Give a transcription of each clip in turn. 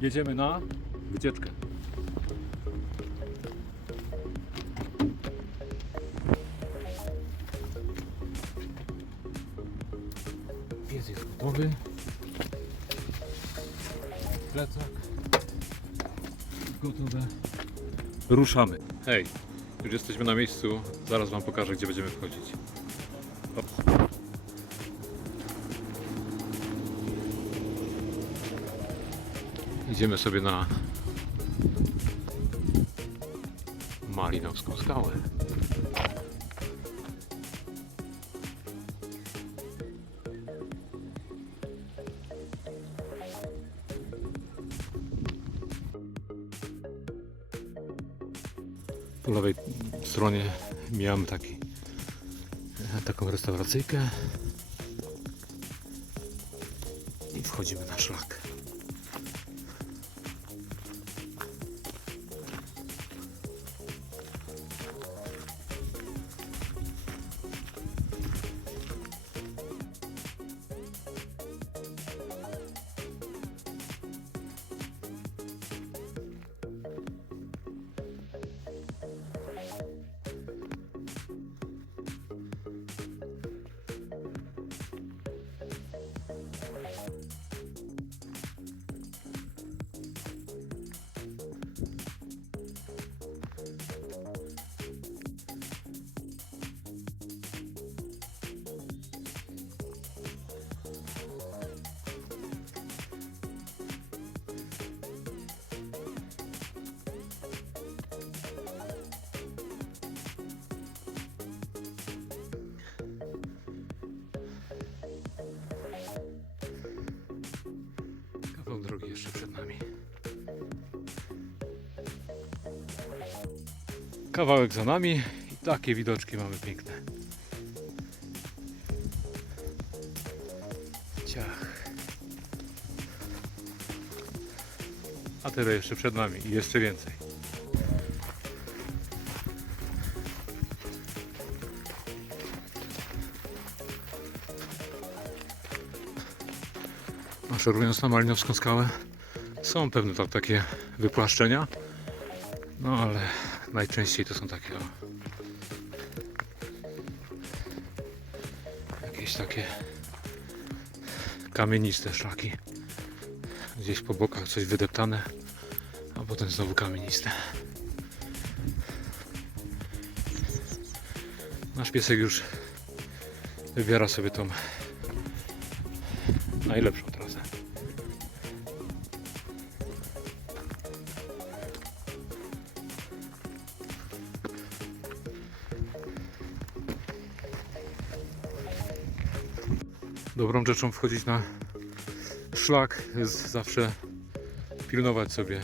Jedziemy na wycieczkę. Pies jest gotowy. Plecak. Gotowe. Ruszamy. Hej, już jesteśmy na miejscu. Zaraz Wam pokażę, gdzie będziemy wchodzić. O. Idziemy sobie na Malinowską skałę. Po lewej stronie miałem taki, taką restauracyjkę i wchodzimy na szlak. Jeszcze przed nami. Kawałek za nami i takie widoczki mamy piękne. Ciach. A tyle jeszcze przed nami i jeszcze więcej. Maszerując na Malinowską skałę są pewne tam takie wypłaszczenia, no ale najczęściej to są takie jakieś takie kamieniste szlaki. Gdzieś po bokach coś wydeptane, a potem znowu kamieniste. Nasz piesek już wybiera sobie tą najlepszą trasę. Dobrą rzeczą wchodzić na szlak jest zawsze pilnować sobie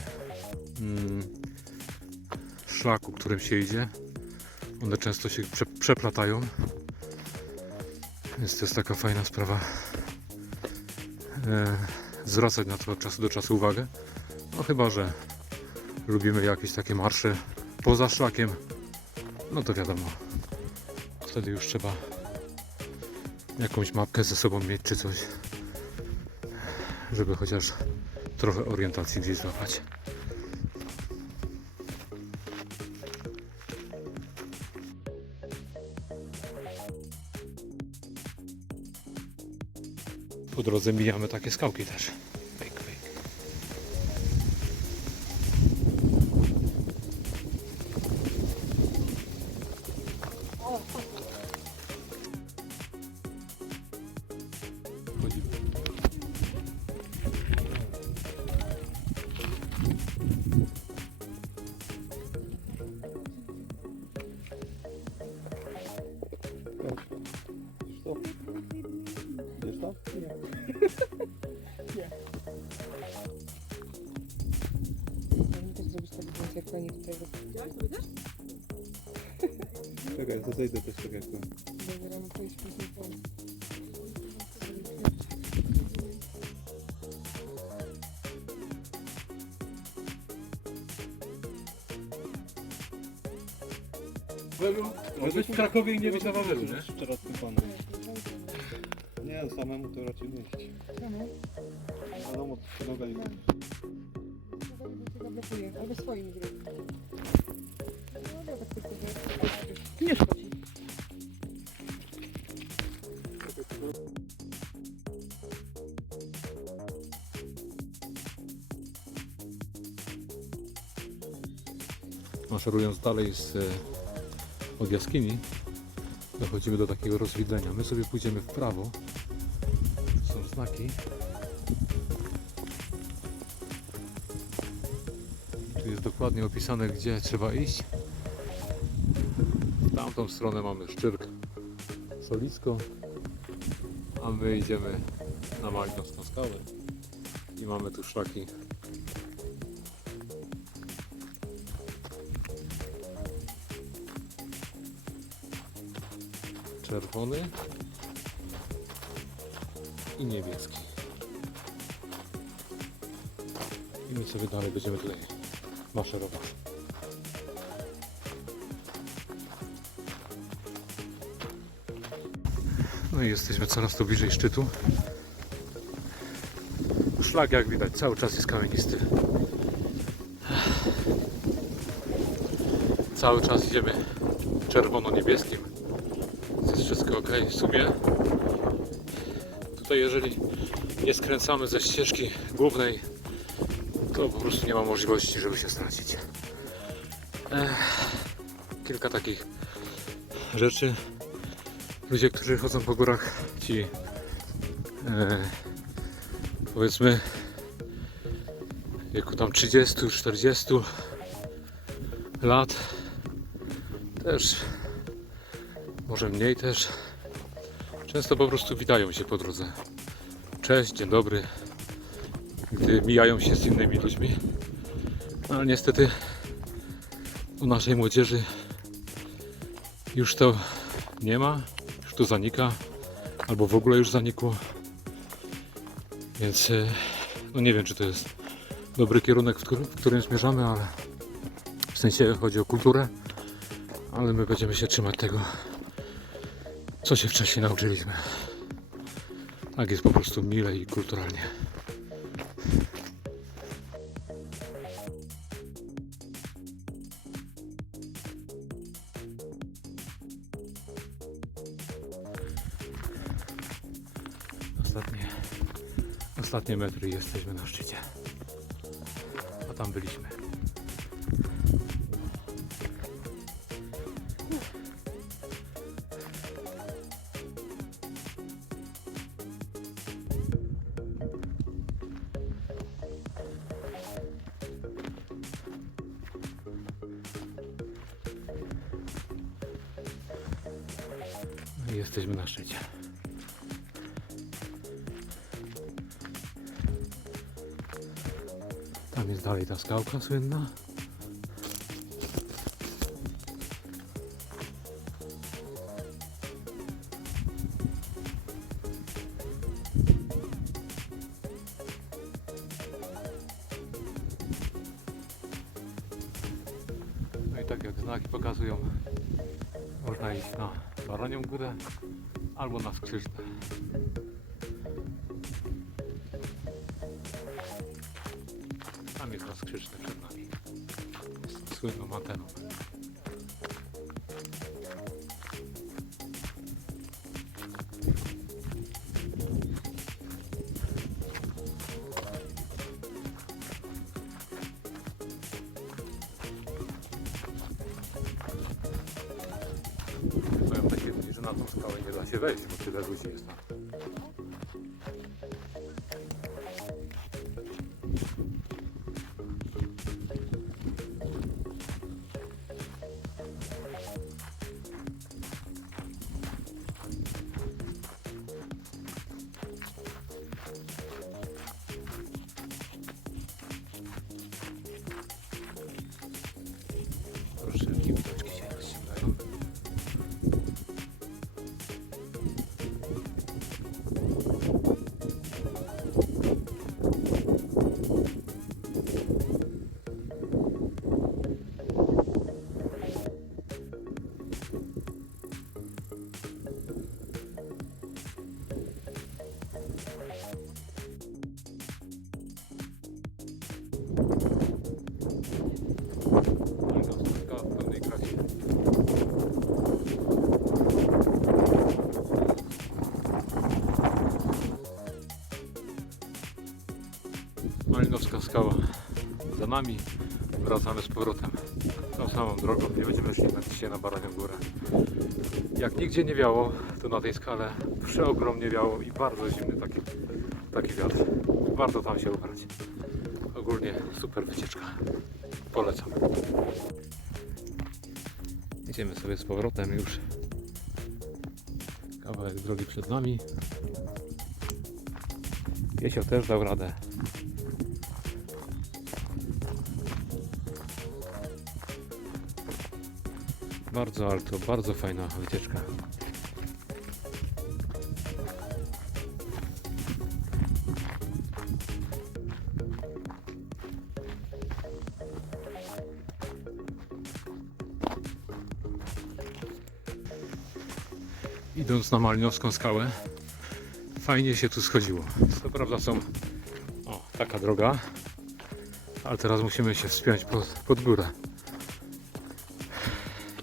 mm, szlaku, którym się idzie. One często się prze, przeplatają. Więc to jest taka fajna sprawa. E, zwracać na to od czasu do czasu uwagę. No chyba, że lubimy jakieś takie marsze poza szlakiem. No to wiadomo. Wtedy już trzeba jakąś mapkę ze sobą mieć czy coś. Żeby chociaż trochę orientacji gdzieś złapać. Drodze mijamy takie skałki też. Zejdę też tak jak to. Dobra, no to jest później po... Może być w Krakowie i nie być na Wawelu, nie? Jeszcze raz tym panem. Nie, samemu to raczej nie iść. Czemu? Wiadomo, co się noga nie fotografuję, albo swoimi zrobię. No dobra, tak tylko. Nie szkodzi. Maszerując dalej z, e, od jaskini, dochodzimy do takiego rozwidzenia. My sobie pójdziemy w prawo. Tu są znaki. Tu jest dokładnie opisane, gdzie trzeba iść. W tamtą stronę mamy Szczyrk Solisko, a my idziemy na Magnowską skałę i mamy tu szlaki czerwony i niebieski. I my sobie dalej będziemy tutaj maszerować. No i jesteśmy coraz to bliżej szczytu. Szlak jak widać cały czas jest kamienisty. Cały czas idziemy czerwono-niebieskim jest wszystko ok. W sumie tutaj jeżeli nie skręcamy ze ścieżki głównej, to po prostu nie ma możliwości, żeby się stracić. Ech, kilka takich rzeczy. Ludzie, którzy chodzą po górach, ci e, powiedzmy w wieku tam 30-40 lat też może mniej też. Często po prostu witają się po drodze. Cześć, dzień dobry. Gdy mijają się z innymi ludźmi. No, ale niestety u naszej młodzieży już to nie ma, już to zanika, albo w ogóle już zanikło. Więc e, no nie wiem, czy to jest dobry kierunek, w którym, w którym zmierzamy, ale w sensie chodzi o kulturę, ale my będziemy się trzymać tego, co się wcześniej nauczyliśmy. Tak jest po prostu mile i kulturalnie. Ostatnie, ostatnie metry jesteśmy na szczycie. A tam byliśmy. Jesteśmy na szczycie. Tam jest dalej ta skałka słynna. No i tak jak znaki pokazują, można iść na Baranią Górę albo na Skrzyżne. Tam jest na Skrzyżne przed nami. Słynną anteną. Skałę nie da się Wracamy z powrotem tą samą drogą i będziemy szli na dzisiaj na Baranią Górę. Jak nigdzie nie wiało, to na tej skale przeogromnie wiało i bardzo zimny taki, taki wiatr. Warto tam się ubrać. Ogólnie super wycieczka. Polecam. Idziemy sobie z powrotem już. Kawałek drogi przed nami. Piesio też dał radę. Bardzo alto, bardzo fajna wycieczka. Idąc na Malinowską skałę, fajnie się tu schodziło. Co prawda są o, taka droga, ale teraz musimy się wspiąć pod, pod górę.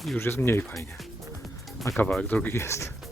I już jest mniej fajnie. A kawałek drogi jest.